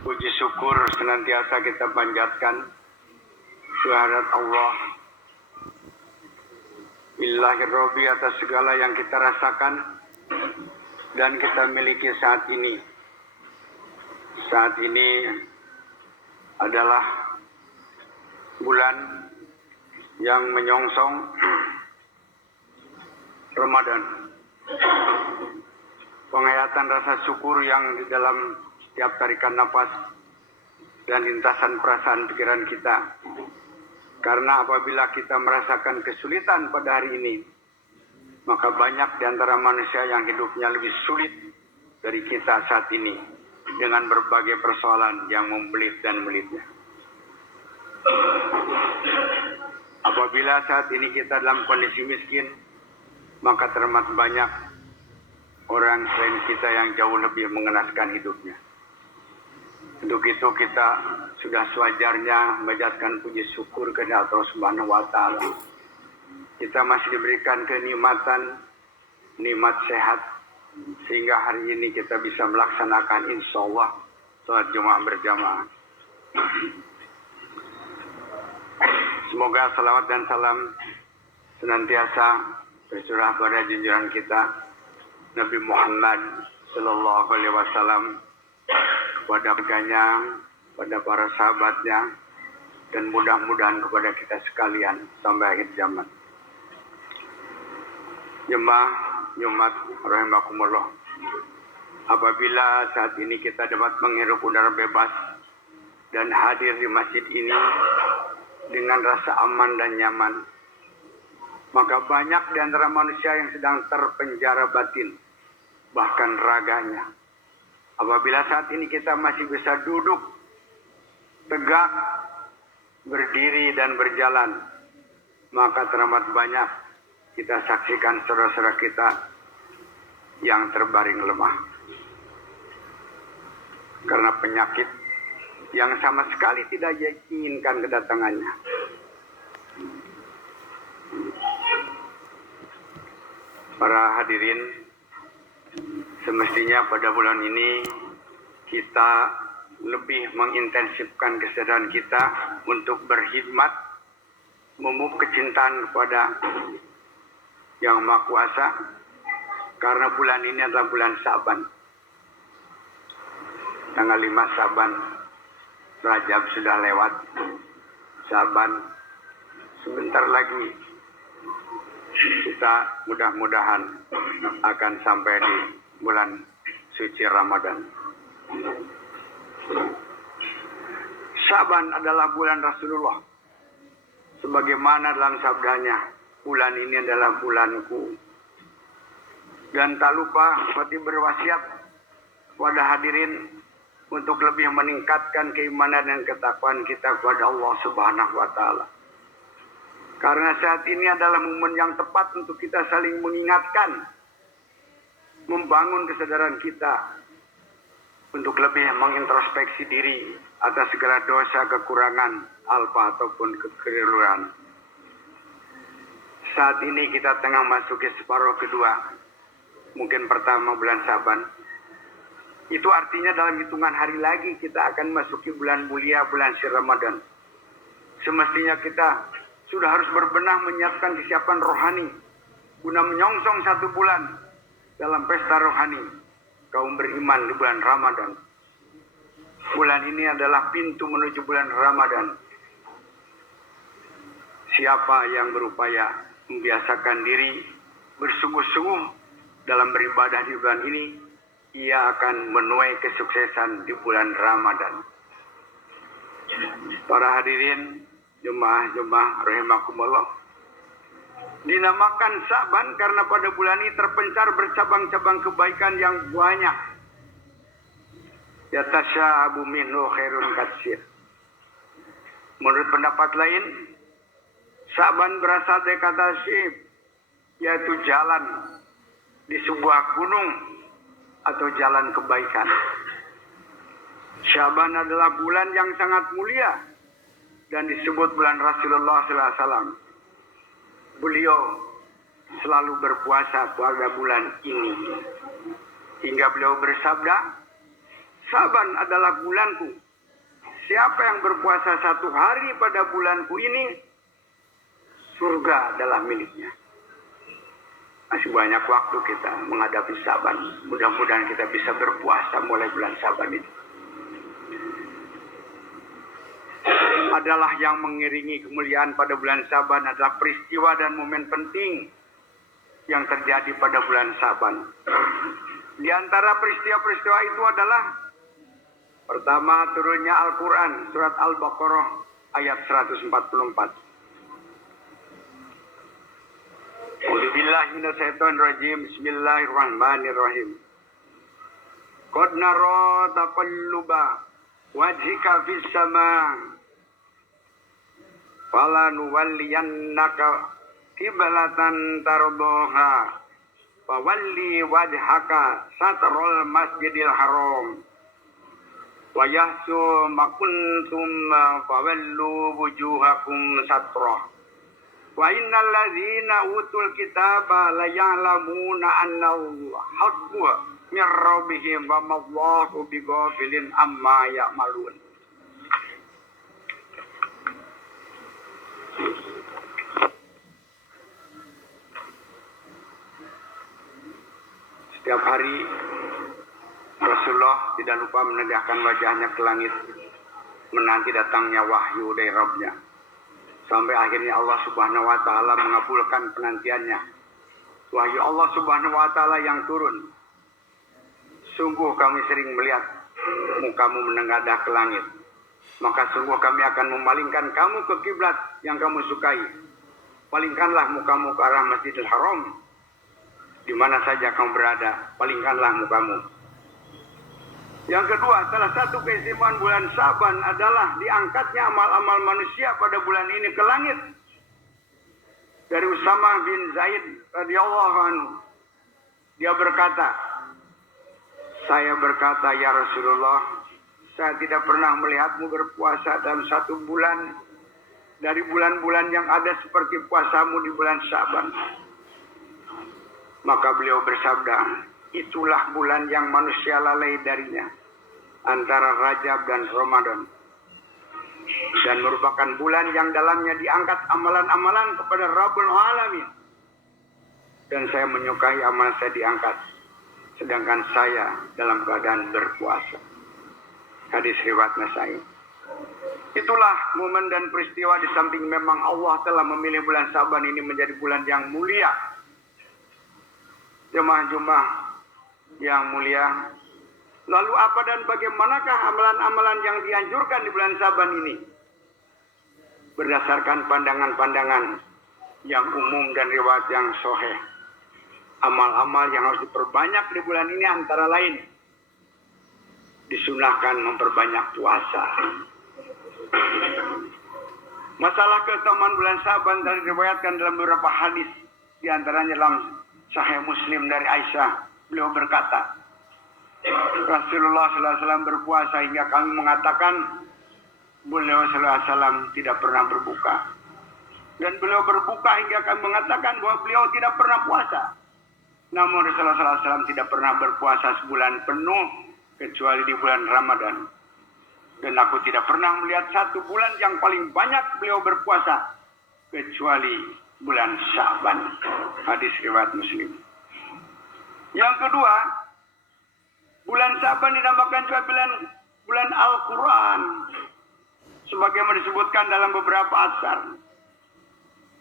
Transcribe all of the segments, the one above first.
Puji syukur senantiasa kita panjatkan kehadirat Allah Billahirrobi atas segala yang kita rasakan dan kita miliki saat ini. Saat ini adalah bulan yang menyongsong Ramadan. Penghayatan rasa syukur yang di dalam setiap tarikan nafas dan lintasan perasaan pikiran kita. Karena apabila kita merasakan kesulitan pada hari ini, maka banyak di antara manusia yang hidupnya lebih sulit dari kita saat ini dengan berbagai persoalan yang membelit dan melitnya. Apabila saat ini kita dalam kondisi miskin, maka teramat banyak orang selain kita yang jauh lebih mengenaskan hidupnya. Untuk itu kita sudah sewajarnya menjadikan puji syukur kepada Allah Subhanahu wa Ta'ala. Kita masih diberikan kenikmatan, nikmat sehat, sehingga hari ini kita bisa melaksanakan insya Allah sholat Jumat berjamaah. Semoga salawat dan salam senantiasa tercurah pada junjungan kita Nabi Muhammad Sallallahu Alaihi Wasallam, kepada keluarganya, pada para sahabatnya, dan mudah-mudahan kepada kita sekalian sampai akhir zaman. Jemaah Jumat rahimakumullah, apabila saat ini kita dapat menghirup udara bebas dan hadir di masjid ini dengan rasa aman dan nyaman, maka banyak di antara manusia yang sedang terpenjara batin, bahkan raganya. Apabila saat ini kita masih bisa duduk tegak, berdiri dan berjalan, maka teramat banyak kita saksikan saudara-saudara kita yang terbaring lemah karena penyakit yang sama sekali tidak diinginkan kedatangannya. Para hadirin, semestinya pada bulan ini kita lebih mengintensifkan kesadaran kita untuk berkhidmat, memupuk kecintaan kepada Yang Maha Kuasa, karena bulan ini adalah bulan Sa'ban. Tanggal 5 Sa'ban, Rajab sudah lewat. Sa'ban sebentar lagi kita mudah-mudahan akan sampai di bulan suci Ramadan. Sa'ban adalah bulan Rasulullah. Sebagaimana dalam sabdanya, bulan ini adalah bulanku. Dan tak lupa seperti berwasiat kepada hadirin untuk lebih meningkatkan keimanan dan ketakwaan kita kepada Allah Subhanahu wa Ta'ala. Karena saat ini adalah momen yang tepat untuk kita saling mengingatkan, membangun kesadaran kita untuk lebih mengintrospeksi diri atas segala dosa, kekurangan, alpa ataupun kekeliruan. Saat ini kita tengah masuki separuh kedua, mungkin pertama bulan Sa'ban. Itu artinya dalam hitungan hari lagi kita akan masuki bulan mulia, bulan suci Ramadan. Semestinya kita sudah harus berbenah menyiapkan kesiapan rohani guna menyongsong satu bulan dalam pesta rohani kaum beriman di bulan Ramadan. Bulan ini adalah pintu menuju bulan Ramadan. Siapa yang berupaya membiasakan diri bersungguh-sungguh dalam beribadah di bulan ini, ia akan menuai kesuksesan di bulan Ramadan. Para hadirin, jemaah-jemaah rahimakumullah, dinamakan Sa'ban karena pada bulan ini terpencar bercabang-cabang kebaikan yang banyak. Yatasyabu minhu khairun katsir. Menurut pendapat lain, Sa'ban berasal dari kata syib, yaitu jalan di sebuah gunung atau jalan kebaikan. Sya'ban adalah bulan yang sangat mulia dan disebut bulan Rasulullah SAW. Beliau selalu berpuasa pada bulan ini hingga beliau bersabda, Saban adalah bulanku. Siapa yang berpuasa 1 hari pada bulanku ini, surga adalah miliknya. Masih banyak waktu kita menghadapi Saban. Mudah-mudahan kita bisa berpuasa mulai bulan Saban itu. Adalah yang mengiringi kemuliaan pada bulan Saban adalah peristiwa dan momen penting yang terjadi pada bulan Saban. Di antara peristiwa-peristiwa itu adalah pertama, turunnya Al-Quran, surat Al-Baqarah ayat 144. A'udzubillahiminasyaitonirrajim. Bismillahirrahmanirrahim. Qad nara taqalluba wajhika fis sama' falanuwalliyannaka qiblatan tardaha fawalli wajhaka satrul masjidil haram wa yahsu ma kuntum fawallu wujuhakum satrah wa innal ladzina utul kitaba la ya'lamuna annahu haqqu min rabbihim wa ma Allahu bighafilin amma ya'malun. Setiap hari Rasulullah tidak lupa menegakkan wajahnya ke langit, menanti datangnya wahyu dari Rabb-Nya. Sampai akhirnya Allah Subhanahu wa Ta'ala mengabulkan penantiannya. Wahyu Allah Subhanahu wa Ta'ala yang turun. Sungguh kami sering melihat mukamu menengadah ke langit. Maka sungguh kami akan memalingkan kamu ke kiblat yang kamu sukai. Palingkanlah mukamu ke arah Masjidil Haram. Di mana saja kamu berada, palingkanlah mukamu. Yang kedua, salah satu keistimewaan bulan Saban adalah diangkatnya amal-amal manusia pada bulan ini ke langit. Dari Usamah bin Zaid radhiyallahu anhu, dia berkata, saya berkata, ya Rasulullah, saya tidak pernah melihatmu berpuasa dalam 1 bulan dari bulan-bulan yang ada seperti puasamu di bulan Saban. Maka beliau bersabda, itulah bulan yang manusia lalai darinya, antara Rajab dan Ramadan. Dan merupakan bulan yang dalamnya diangkat amalan-amalan kepada Rabbul Alamin. Dan saya menyukai amal saya diangkat, sedangkan saya dalam keadaan berpuasa. Hadis riwayat Nasai. Itulah momen dan peristiwa di samping memang Allah telah memilih bulan Saban ini menjadi bulan yang mulia. Jemaah-jemaah yang mulia, lalu apa dan bagaimanakah amalan-amalan yang dianjurkan di bulan Saban ini? Berdasarkan pandangan-pandangan yang umum dan riwayat yang sahih, amal-amal yang harus diperbanyak di bulan ini antara lain disunahkan memperbanyak puasa. Masalah keutamaan bulan Saban telah diriwayatkan dalam beberapa hadis, di antaranya dalam Sahih Muslim dari Aisyah. Beliau berkata, Rasulullah SAW berpuasa hingga kami mengatakan beliau SAW tidak pernah berbuka. Dan beliau berbuka hingga kami mengatakan bahwa beliau tidak pernah puasa. Namun Rasulullah SAW tidak pernah berpuasa sebulan penuh kecuali di bulan Ramadan. Dan aku tidak pernah melihat 1 bulan yang paling banyak beliau berpuasa kecuali bulan Sya'ban. Hadis riwayat Muslim. Yang kedua, bulan Sya'ban dinamakan juga bulan Al-Quran, sebagaimana disebutkan dalam beberapa asar.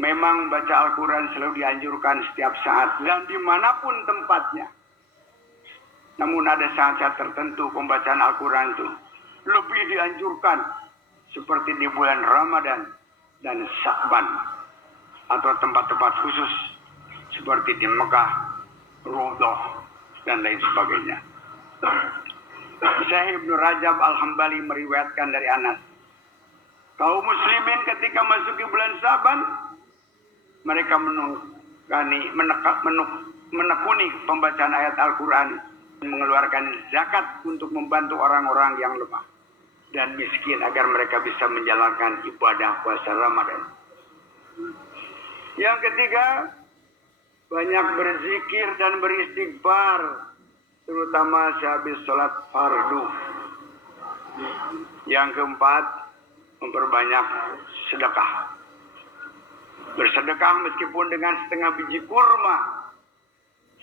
Memang baca Al-Quran selalu dianjurkan setiap saat dan dimanapun tempatnya. Namun ada saat-saat tertentu pembacaan Al-Quran itu lebih dianjurkan, seperti di bulan Ramadan dan Sya'ban, atau tempat-tempat khusus seperti di Mekah, Raudhah, dan lain sebagainya. Syekh Ibnu Rajab Al-Hambali meriwayatkan dari Anas, kaum muslimin ketika masuki bulan Sya'ban, mereka menekuni pembacaan ayat Al-Quran, mengeluarkan zakat untuk membantu orang-orang yang lemah dan miskin agar mereka bisa menjalankan ibadah puasa Ramadan. Yang ketiga, banyak berzikir dan beristighfar, terutama sehabis sholat fardu. Yang keempat, memperbanyak sedekah. Bersedekah meskipun dengan setengah biji kurma,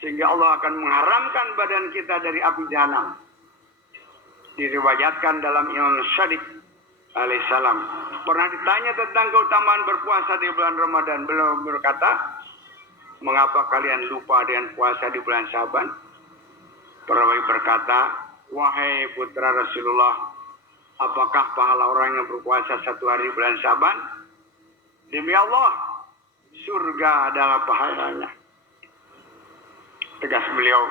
sehingga Allah akan mengharamkan badan kita dari api jahanam. Diriwayatkan dalam Imam Shadiq alaihissalam, pernah ditanya tentang keutamaan berpuasa di bulan Ramadan. Beliau berkata, mengapa kalian lupa dengan puasa di bulan Syaban? Perawi berkata, wahai putra Rasulullah, apakah pahala orang yang berpuasa satu hari bulan Syaban? Demi Allah, surga adalah pahalanya. Tegas beliau.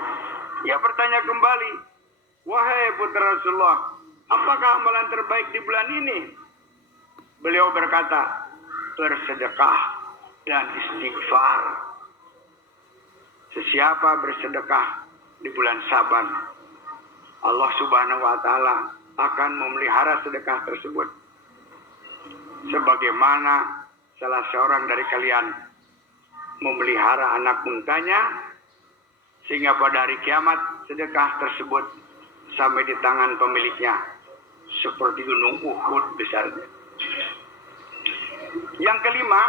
Ia bertanya kembali, wahai putra Rasulullah, apakah amalan terbaik di bulan ini? Beliau berkata, bersedekah dan istighfar. Sesiapa bersedekah di bulan Syaban, Allah Subhanahu wa taala akan memelihara sedekah tersebut. Sebagaimana salah seorang dari kalian memelihara anak untanya, sehingga pada hari kiamat sedekah tersebut sampai di tangan pemiliknya seperti gunung Uhud besarnya. Yang kelima,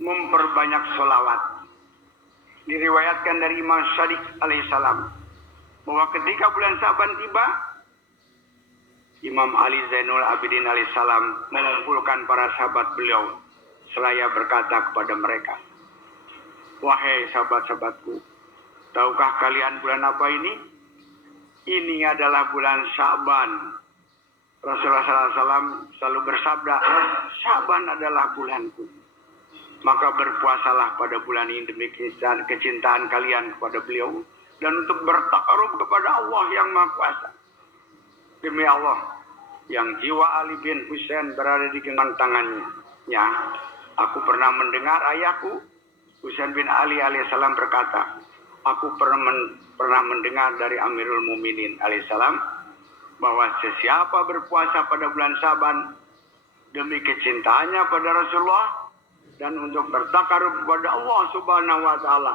memperbanyak sholawat. Diriwayatkan dari Imam Shadiq alaihissalam bahwa ketika bulan Syaban tiba, Imam Ali Zainul Abidin alaihissalam mengumpulkan para sahabat beliau seraya berkata kepada mereka, wahai sahabat-sahabatku, tahukah kalian bulan apa ini? Ini adalah bulan Syaban. Rasulullah SAW selalu bersabda, Syaban adalah bulanku. Maka berpuasalah pada bulan ini demi kecintaan kalian kepada beliau dan untuk bertakarub kepada Allah yang Maha Kuasa. Demi Allah, yang jiwa Ali bin Husain berada di genggaman tangannya, aku pernah mendengar ayahku Husain bin Ali alaihissalam berkata, aku pernah mendengar dari Amirul Muminin alaihissalam bahwa sesiapa berpuasa pada bulan Syaban demi kecintaannya pada Rasulullah dan untuk bertakarub kepada Allah Subhanahu wa taala,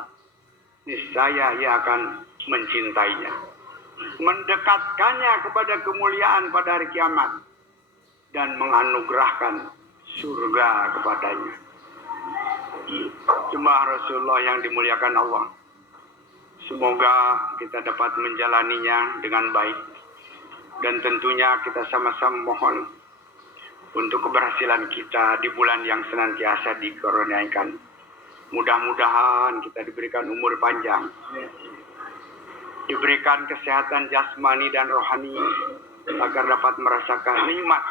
niscaya ia akan mencintainya, mendekatkannya kepada kemuliaan pada hari kiamat dan menganugerahkan surga kepadanya. Jemaah Rasulullah yang dimuliakan Allah, semoga kita dapat menjalaninya dengan baik, dan tentunya kita sama-sama mohon untuk keberhasilan kita di bulan yang senantiasa dikaruniakan. Mudah-mudahan kita diberikan umur panjang, diberikan kesehatan jasmani dan rohani, agar dapat merasakan nikmat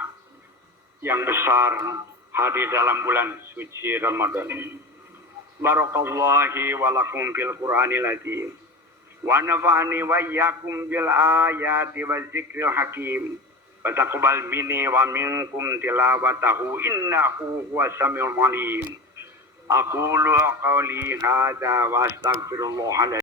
yang besar hadir dalam bulan suci Ramadan. Barakallahu wa lakum fil Qur'anil azim. Wa nafa'ani wa iyyakum bil ayati wa zikril hakim. Wa taqabbal minni wa minkum tilawatahu innahu huwas samiul alim. Aqulu qawli hadza wa astaghfirullah